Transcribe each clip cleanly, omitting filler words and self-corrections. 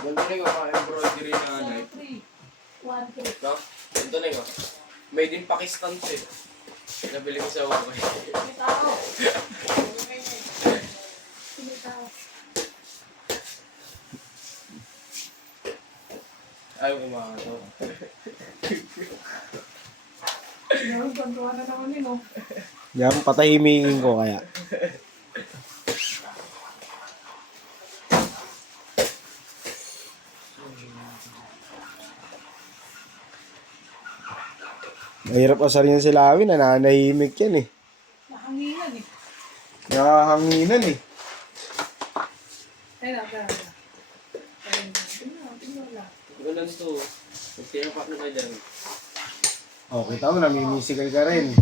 Ganito na yung mga embroidery na light. No? Ganito na yung made in Pakistan to eh. Nabili ko sa Huawei. Ayaw kumakas to. Yan, bantuan na naman yun, oh. Yan, patahimingin ko kaya. Mahirap asarin sila amin, nananahimik yan eh. Nahanginan eh. Nakahanginan eh. Ay, naka. Ganun to. Magtinapak na kayo dyan. Oh, kita mo, namimisikal ka rin.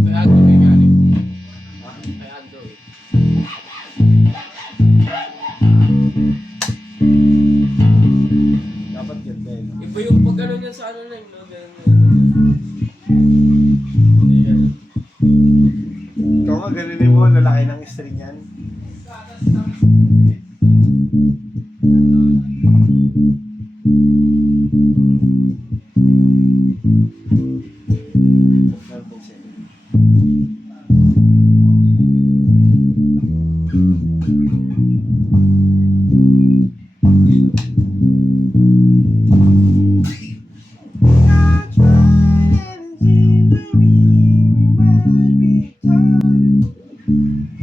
May ando eh galing. May ando eh. Dapat ganda yun. Iba yung pag ano niya sa ano na yung mga ganun. Ayan. Ikaw nga, ganunin mo, lalaki ng string yan.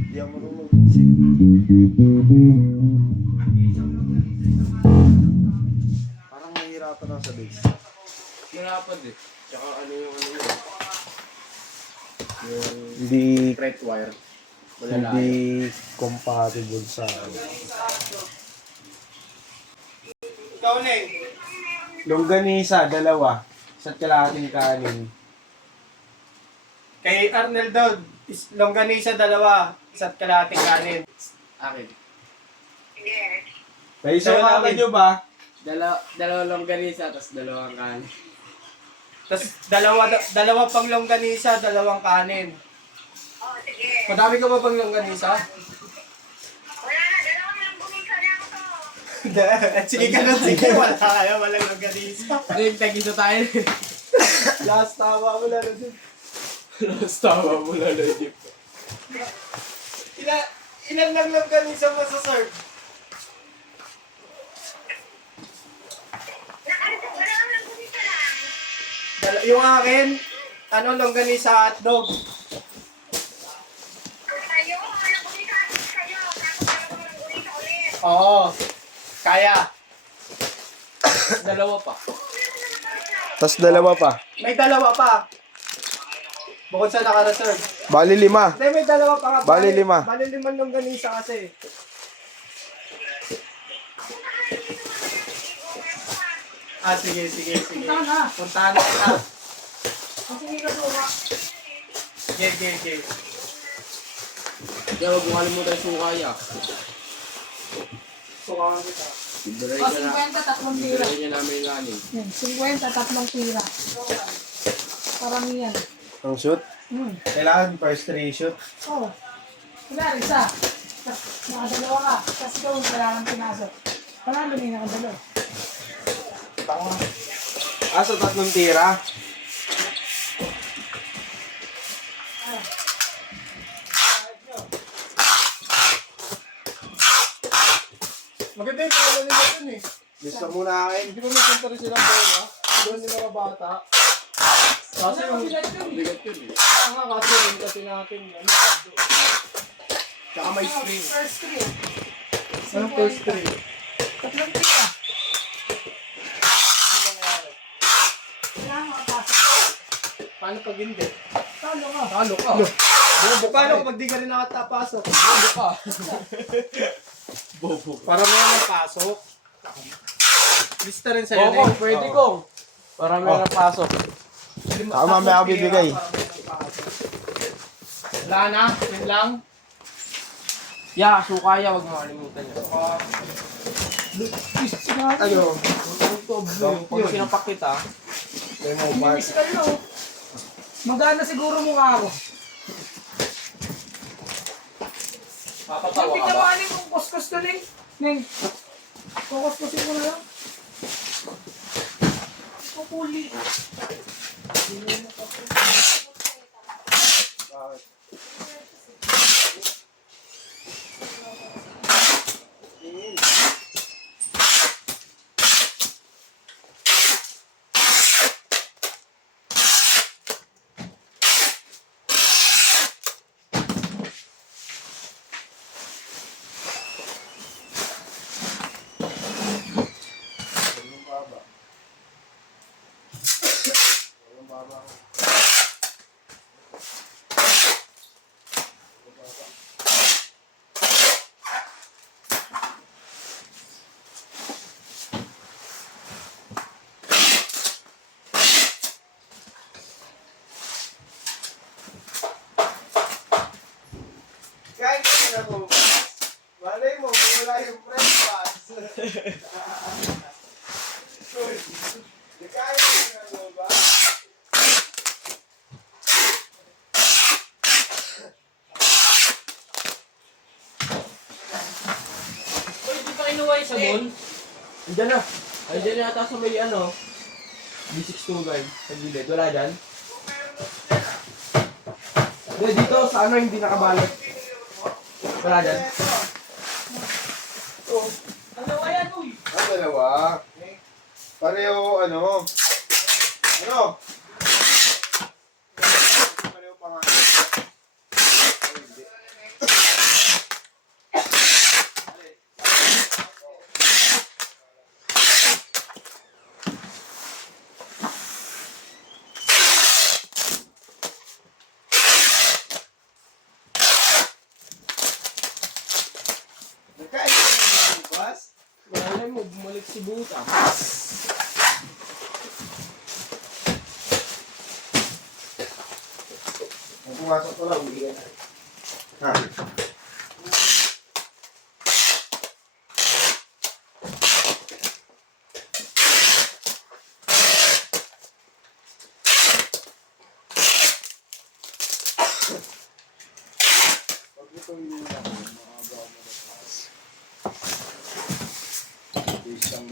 Hindi ako marunong mag-isip. Parang nahihirapan ako sa bass. Mahirapan eh. Tsaka ano yung ano yun. Yung Hindi fret wire. hindi compatible sa Ikaw, Neng. longganisa, dalawa. Isa't kalahating kanin. Kay Arnel daw, longganisa dalawa, isa't kalahating kanin. Akin. May Sa'yo sumama namin. nyo ba? Dalawang longganisa, tapos dalawang kanin. Tapos dalawa pang longganisa, dalawang kanin. Oh, sige. Madami ka ba pang longganisa? Wala na, dalawang lang bumisa na ako to. Sige ka nun, sige. Wala kaya, walang longganisa. Hindi, tag-isa tayo. Last tawa mo lang din. Last tawa mo na legit. Ilan lang longganisa mo sa serve? Wala lang bumisa lang. Yung akin, longganisa hotdog. Sa'yo, walang bumisa sa'yo. Tapos dalawang lang bumisa ulit. Oo. Kaya. Dalawa pa. Tas dalawa pa. May dalawa pa. Bukod sa naka-reserve. Bali 5. Hindi, may dalawa pa nga. Bali, 5. Bali 5 longganisa kasi. Sige. Punta na. Puntahan na kita. Sige ka suka. Ge. Kaya huwag mo kalimutan yung suka ya. Sukawan kita. Bibigay O, ka na. 50, tatlong tira. Bibigay niya namin yung ani. Yan, 50, tatlong tira. Paramihan. Ang shoot? Kailangan first 3 shoot. Oo. Wala, isa. Nakadalawa ka. Kasi ikaw, wala kang pinasok. Panalo may nakadalawa. Sa tatlong tira. Maganda yung pala nila dun eh. Gusto muna akin. Hindi ba may punta rin silang bola? Doon nila mabata. Kasi yung... Bigat yun eh. Nga, kasi rin kasi natin. Ano, Tsaka may screen. First three. anong first 3? Tatlong tira. Kailangan makapasok. Paano pag hindi? Talo ka. Talo ka. Paano kung di ka rin nakatapasok? Bobo ka. Bobo ka. Para may napasok. Lista rin sa'yo. Oo, pwede kong. Para may napasok. Ako mamaya ako bibigay. Wala na, yun lang. Yeah, sukaya, wag mo kalimutan yun. Ano? Pag sinapak kita, Physical na oh. Magana siguro mukha ako. papatawa Sabi ka niya ba? maanin kung kuskus to Ning. Ning. Kukuskusin mo na lang. Pupuli. Kain ka na po. Malay mo, wala yung breakfast. Kain ka na ba? Uy, di pa kinuha yung sabon? Andiyan na. Andiyan na yata sa may ano. B62 guard. Sa gilid. Wala dyan? Hindi, dito sa ano hindi nakabalot. Wala dyan? Ano kaya uy? Ang dalawa. Pareho, ano? Ano? Pareho pangalan. Nagkain ka na ng bus? Wala mo, bumalik si Buta. Kung pumasok ko lang, hindi ka na. Ha? Pag ito yung maaga mo na taas. Isang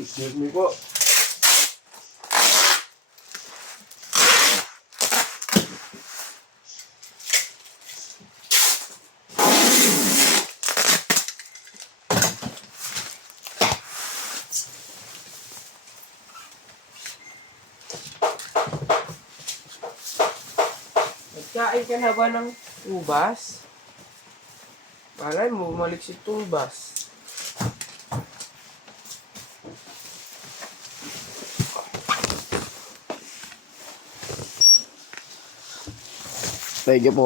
excuse me po. Nagkain ka na ba ng tubas? Malay mo, bumalik si tubas. Thank you po.